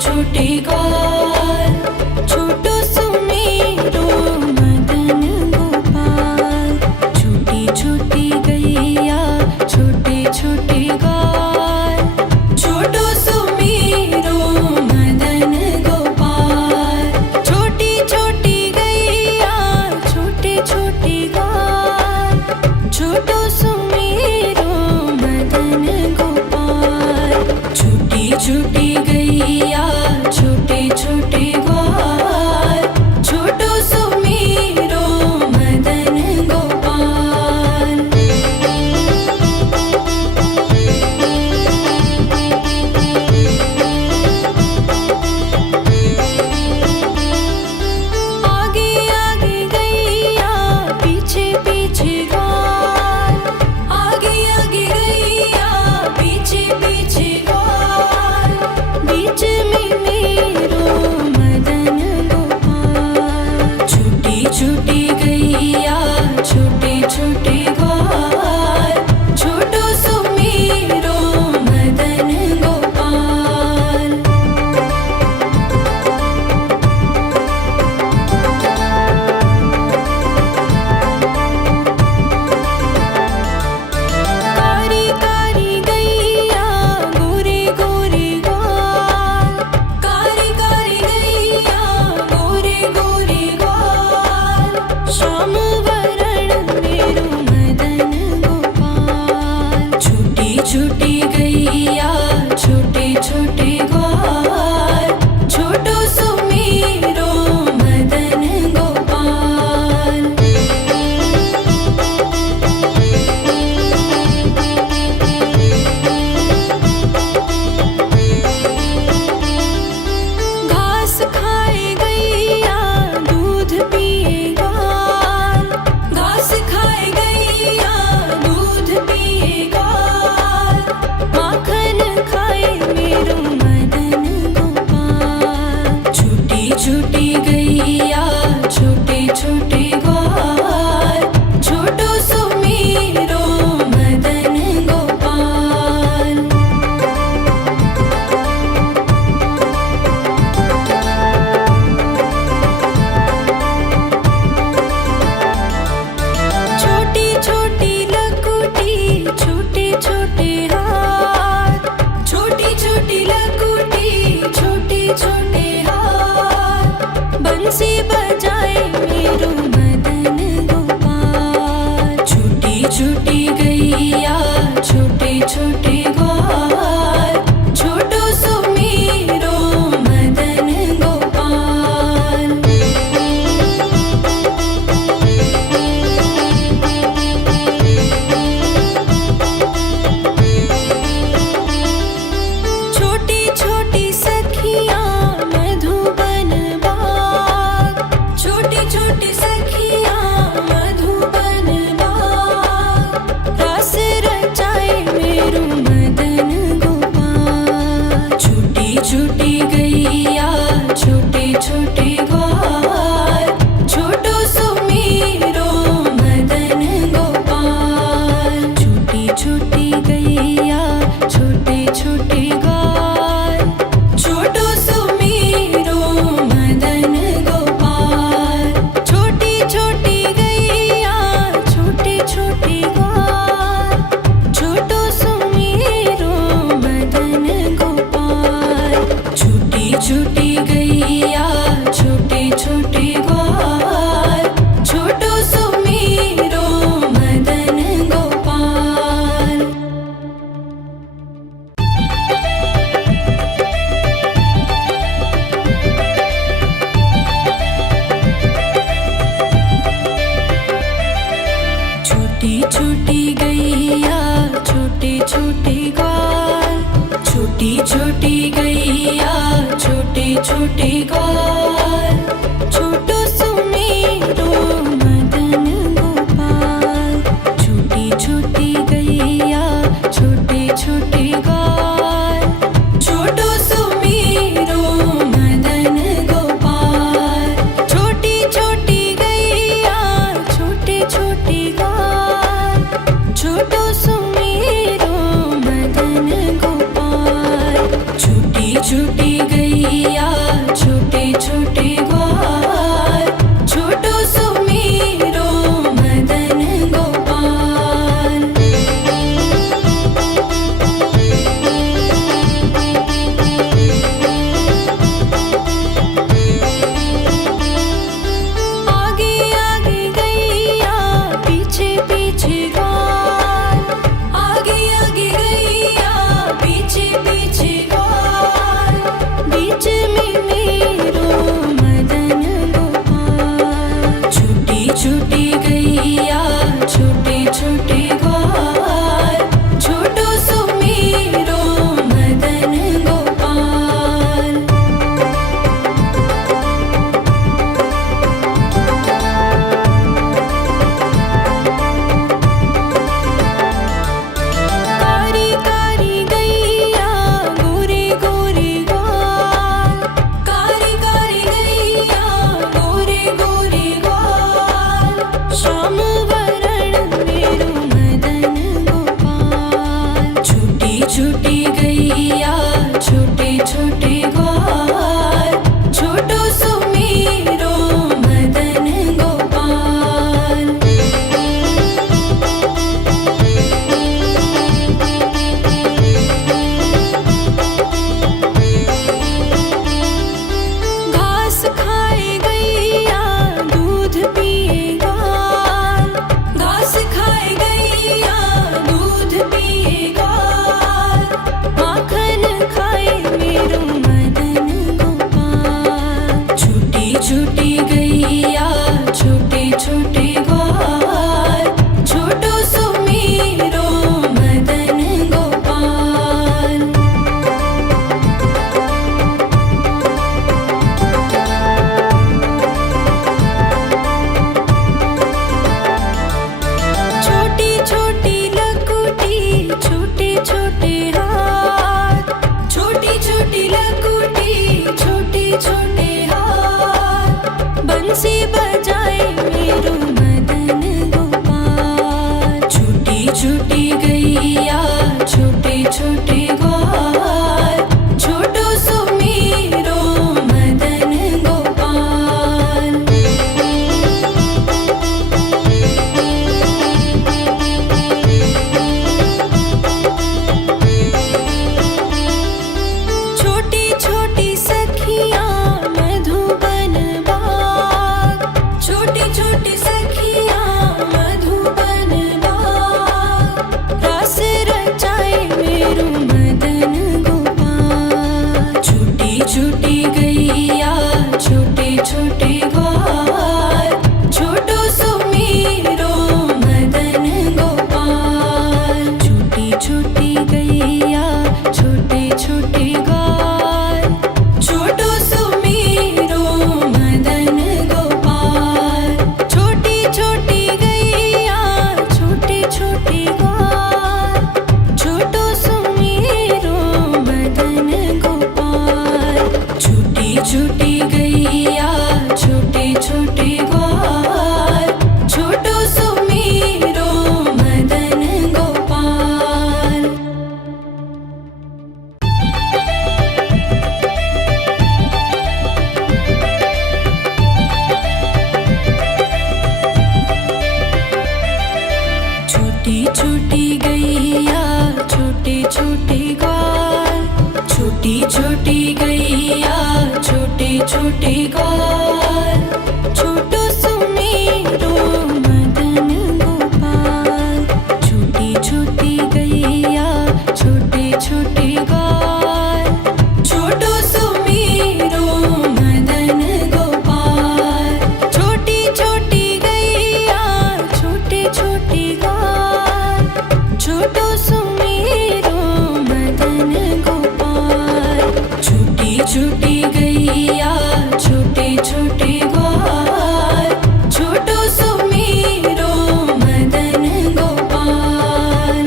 छोटे ग्वाल, छोटो सुमेरो मदन गोपाल। छोटी छोटी गैया छोटे छोटे ग्वाल, छोटो सुमेरो मदन गोपाल। छोटी छोटी गैया छोटे छोटे ग्वाल, छोटो सुमेरो मदन गोपाल। छोटी छोटी गैया छोटे छोटे ग्वाल, छोटो सुमेरो मदन गोपाल। आगे आगे गैया पीछे पीछे ग्वाल, आगे आगे गैया पीछे पीछे ग्वाल। बीच में मेरो मदन गोपाल। छोटी छोटी गैया छोटे छोटे ग्वाल, छोटो सुमेरो मदन गोपाल। कारी कारी गैया गोरे गोरे ग्वाल, कारी कारी गैया गोरे गोरे ग्वाल। श्याम वरण मेरो मदन गोपाल। छोटी छोटी गैया छोटे छोटे ग्वाल, छोटो सुमेरो मदन गोपाल। घास खाए गैया दूध पिए ग्वाल, घास खाए गैया दूध पिए ग्वाल। माखन खाए मेरो मदन गोपाल। छोटी छोटी गैया छोटे छोटे ग्वाल, छोटो सुमेरो मदन गोपाल। छोटी छोटी लकुटी छोटे छोटे हाथ, छोटी छोटी लकुटी छोटे छोटे हाथ। बंसी बजाए मेरो मदन गोपाल। छोटी छोटी गैया छोटे छोटे ग्वाल, छोटो सुमेरो मदन गोपाल। छोटी छोटी सखियाँ मधुबन बाग, छोटी छोटी सखियाँ मधुबन बाग। रस रचाए मेरो मदन गोपाल। छोटी छोटी गैया छोटे छोटे ग्वाल, छोटो सुमेरो मदन गोपाल। छोटी छोटी गैया छोटे छोटे ग्वाल, छोटो सुमेरो मदन गोपाल। छोटी छोटी गैया छोटे छोटे ग्वाल, छोटो सुमेरो मदन गोपाल। छोटी छोटी गैया छोटे छोटे ग्वाल, छोटो सुमेरो मदन गोपाल। छोटी छोटी गैया छोटे छोटे ग्वाल, छोटो सुमेरो मदन गोपाल। छोटी छोटी गैया छोटे छोटे ग्वाल, छोटो सुमेरो मदन गोपाल। छोटी छोटी गैया छोटे छोटे ग्वाल, छोटो सुमेरो मदन गोपाल। छोटी छोटी गैया छोटे छोटे ग्वाल, छोटी छोटी गैया छोटे छोटे ग्वाल, छोटो सुमेरो मदन गोपाल। छोटी छोटी गैया छोटे छोटे ग्वाल, छोटो सुमेरो मदन गोपाल। छोटी छोटी गैया छोटे छोटे ग्वाल, छोटो सुमेरो मदन गोपाल। छोटे ग्वाल, छोटो सुमीरो मदन गोपाल। छोटी छोटी सखियाँ मधुबन बाग, छोटी छोटी सखियाँ मधुबन बाग, रास रचाए मेरो मदन गोपाल। छोटी छोटी गैया छोटे छोटे ग्वाल, छोटो सुमीरो मदन गोपाल। छोटी छोटी गैया छोटे छोटे ग्वाल, छोटो सुमीरो मदन गोपाल। छोटी छोटी गैया छोटे छोटे ग्वाल, छोटो सुमीरो मदन गोपाल। छोटी छोटी गैया छोटे छोटे ग्वाल, छोटो सुमीरो मदन गोपाल। छोटी छोटी गैया छोटे छोटे ग्वाल, छोटी छोटी गैया छोटे छोटे ग्वाल, छोटो सुमीरो मदन गोपाल। छोटी छोटी गैया छोटे छोटे ग्वाल, छोटो सुमीरो मदन गोपाल। छोटी छोटी गैया छोटे छोटे ग्वाल, छोटो सुमीरो मदन गोपाल। छोटी छोटी गैया छोटे छोटे ग्वाल, छोटो सुमीरो मदन गोपाल।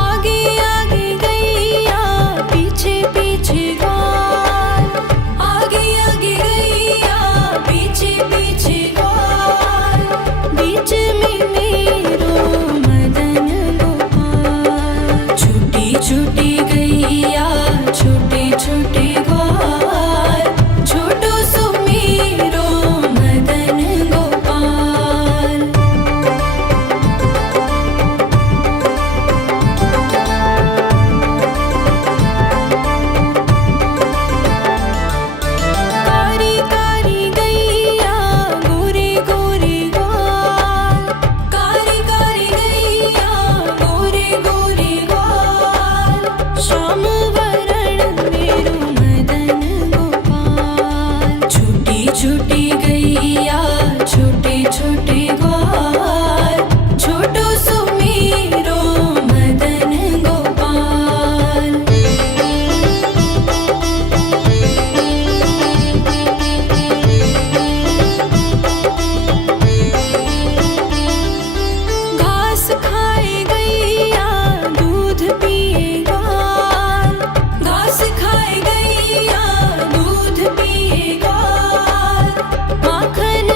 आगे आगे गैया पीछे पीछे ग्वाल, आगे आगे गैया पीछे पीछे ग्वाल, बीच में मेरो मदन गोपाल। छोटी छोटी गैया छोटे छोटे ग्वाल, छोटो सुमीरो मदन गोपाल। कारी कारी गैया गोरे गोरे ग्वाल, कारी कारी गैया गोरे गोरे ग्वाल, श्याम वरण मेरो मदन गोपाल। छोटी छोटी गैया छोटे छोटे ग्वाल, छोटो सुमीरो मदन गोपाल। घास खाए गैया दूध पिए ग्वाल, घास खाए गैया दूध पिए ग्वाल, माखन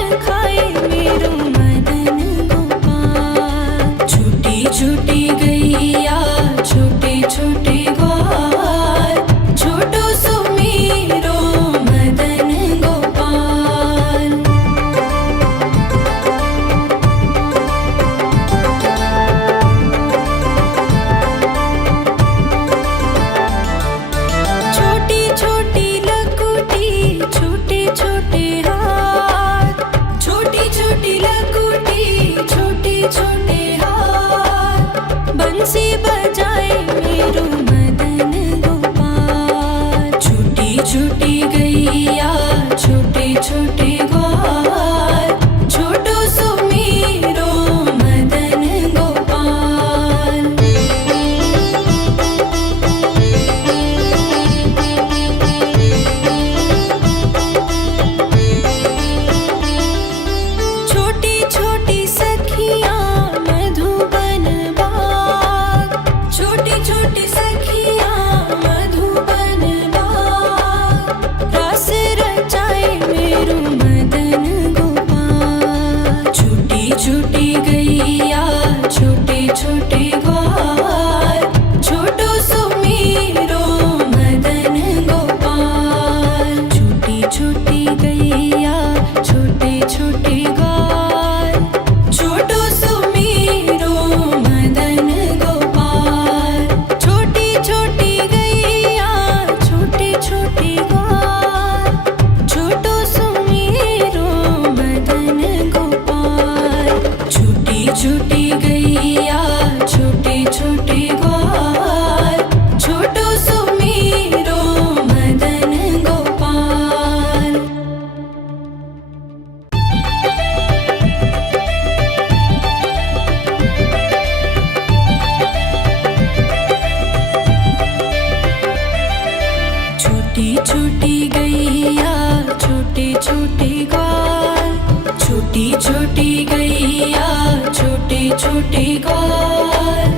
छोटे ग्वाल,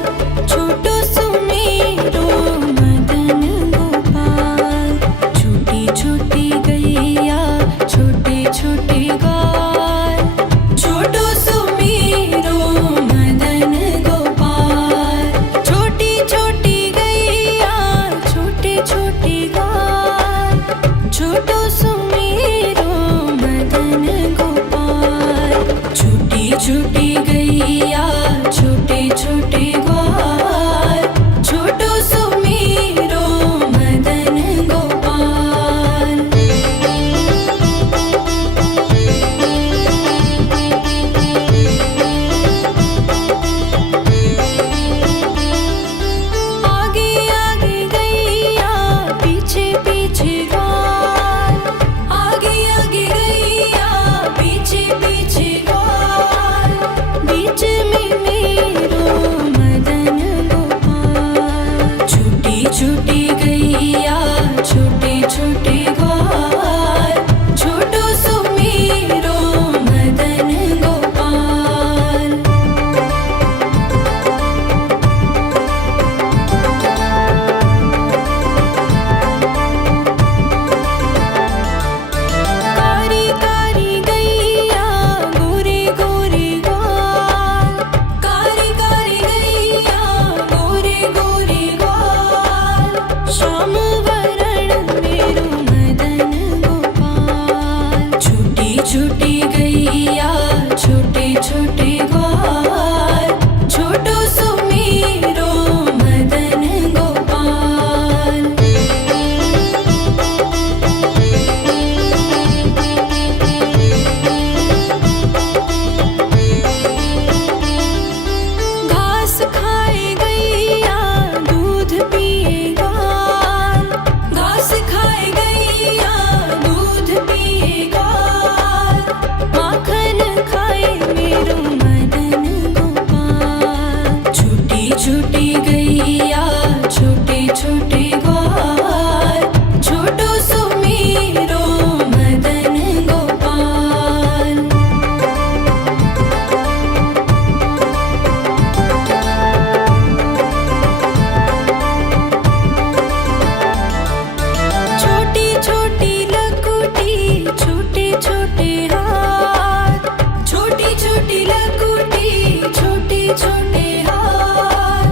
छोटो सुमेरो मदन गोपाल। छोटी छोटी गैया छोटे छोटे ग्वाल, छोटो सुमेरो मदन गोपाल। छोटी छोटी गैया छोटे छोटे ग्वाल, छोटो सुमेरो मदन गोपाल। छोटी छोटी गैया छोटे छोटे ग्वाल, छोटो सुमेरो मदन गोपाल। आगे आगे गैया पीछे पीछे ग्वाल, आगे आगे गैया पीछे पीछे ग्वाल। बीच में मेरो मदन गोपाल। छोटी छोटी गैया छोटे छोटे ग्वाल, छोटो सुमेरो मदन गोपाल। कारी कारी गैया गोरे गोरे ग्वाल, कारी कारी गैया गोरे गोरे ग्वाल। श्याम वरण मेरो मदन गोपाल। छोटी छोटी गैया छोटे छोटे ग्वाल, छोटो सुमेरो मदन गोपाल। घास खाए गैया दूध पिए ग्वाल, घास खाए गैया दूध पिए ग्वाल। माखन खाए मेरो मदन गोपाल। छोटी छोटी गैया छोटे छोटे ग्वाल, छोटो सुमेरो मदन गोपाल। छोटी छोटी लकुटी छोटे छोटे हाथ, छोटी छोटी लकुटी छोटे छोटे हाथ।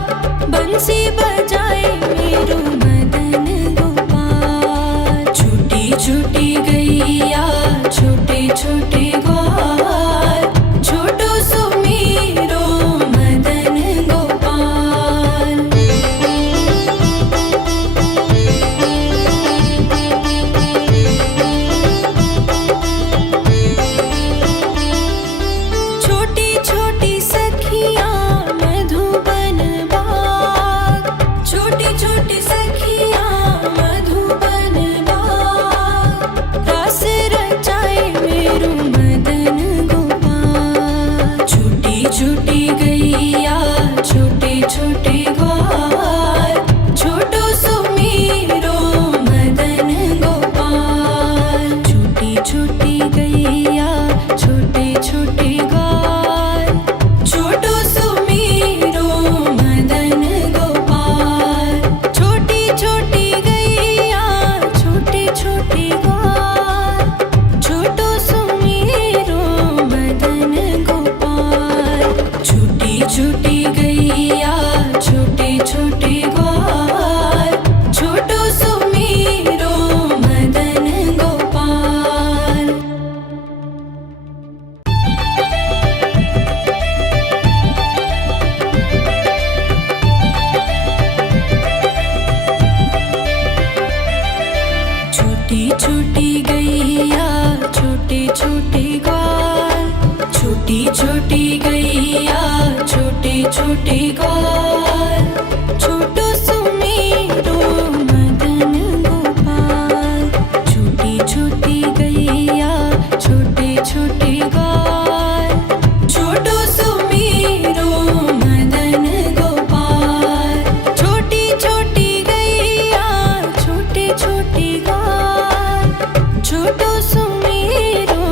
बंसी बजाए मेरो मदन गोपाल। छोटी छोटी गैया छोटे छोटे ग्वाल, छोटो सुमेरो मदन गोपाल। छोटी छोटी सखियाँ मधुबन बाग, छोटी छोटी सखियाँ मधुबन बाग। रास रचाए मेरो मदन गोपाल। छोटी छोटी गैया छोटे छोटे ग्वाल, छोटो सुमेरो मदन गोपाल। छोटी छोटी गैया छोटे छोटे ग्वाल, छोटो सुमेरो मदन गोपाल। छोटी छोटी गैया छोटे छोटे ग्वाल, छोटो सुमेरो मदन गोपाल। छोटी छोटी गैया छोटे छोटे ग्वाल, छोटो सुमेरो मदन गोपाल। छोटी छोटी गैया छोटे छोटे ग्वाल, छोटी छोटी गैया छोटे छोटे ग्वाल। छोटो सुमेरो मदन गोपाल। छोटी छोटी गैया छोटे छोटे ग्वाल, छोटो सुमेरो मदन गोपाल। छोटी छोटी गैया छोटे छोटे ग्वाल, छोटो सुमेरो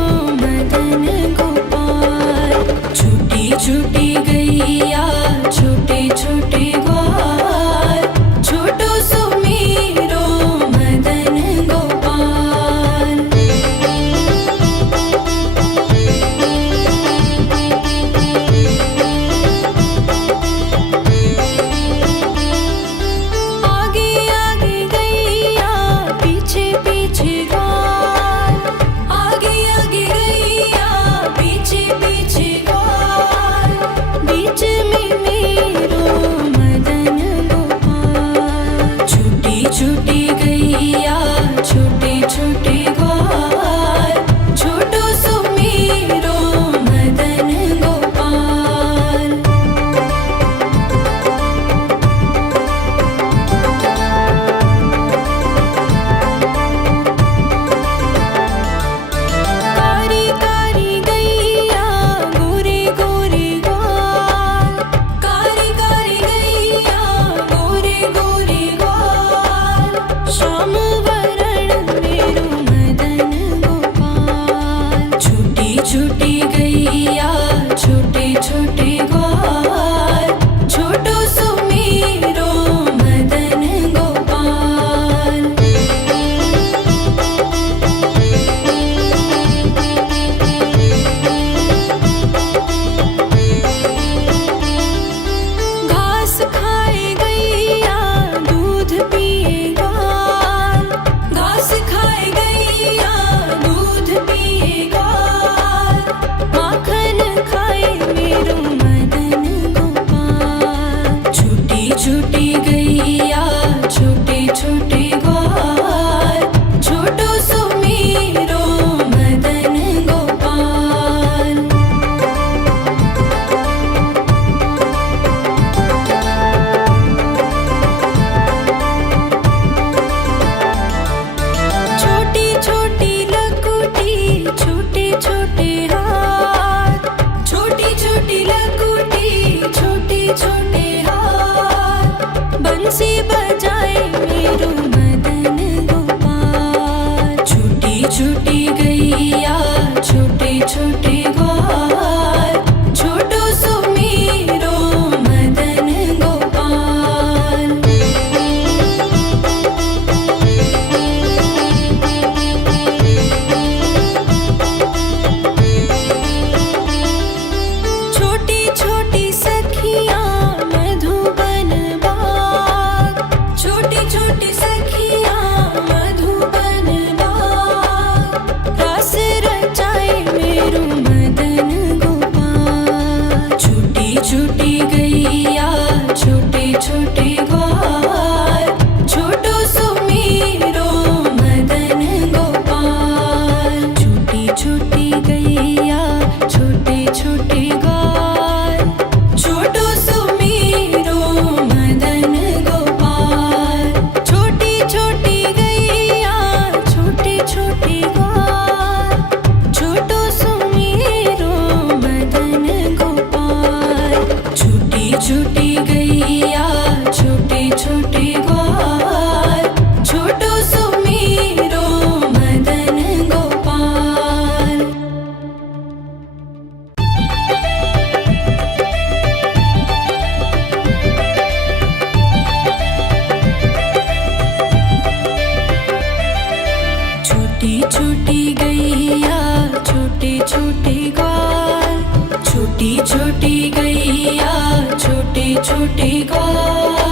मदन गोपाल। छोटी छोटी गैया गैया छोटे छोटे ग्वाल, छोटो सुमीरो मदन गोपाल। छोटी छोटी सखियाँ मधुबन बाग, छोटी छोटी सखियाँ मधुबन बाग, रास रचाए मेरो मदन गोपाल। छोटी छोटी गैया छोटे छोटे ग्वाल, छोटो सुमीरो मदन गोपाल। छोटी छोटी गैया छोटे छोटे ग्वाल, छोटो सुमीरो मदन गोपाल। छोटी छोटी गैया छोटे छोटे ग्वाल, छोटो सुमीरो मदन गोपाल। छोटी छोटी गैया छोटे छोटे ग्वाल, छोटो सुमीरो मदन गोपाल। छोटी छोटी गैया छोटे छोटे ग्वाल, छोटी छोटी गैया छोटे छोटे ग्वाल,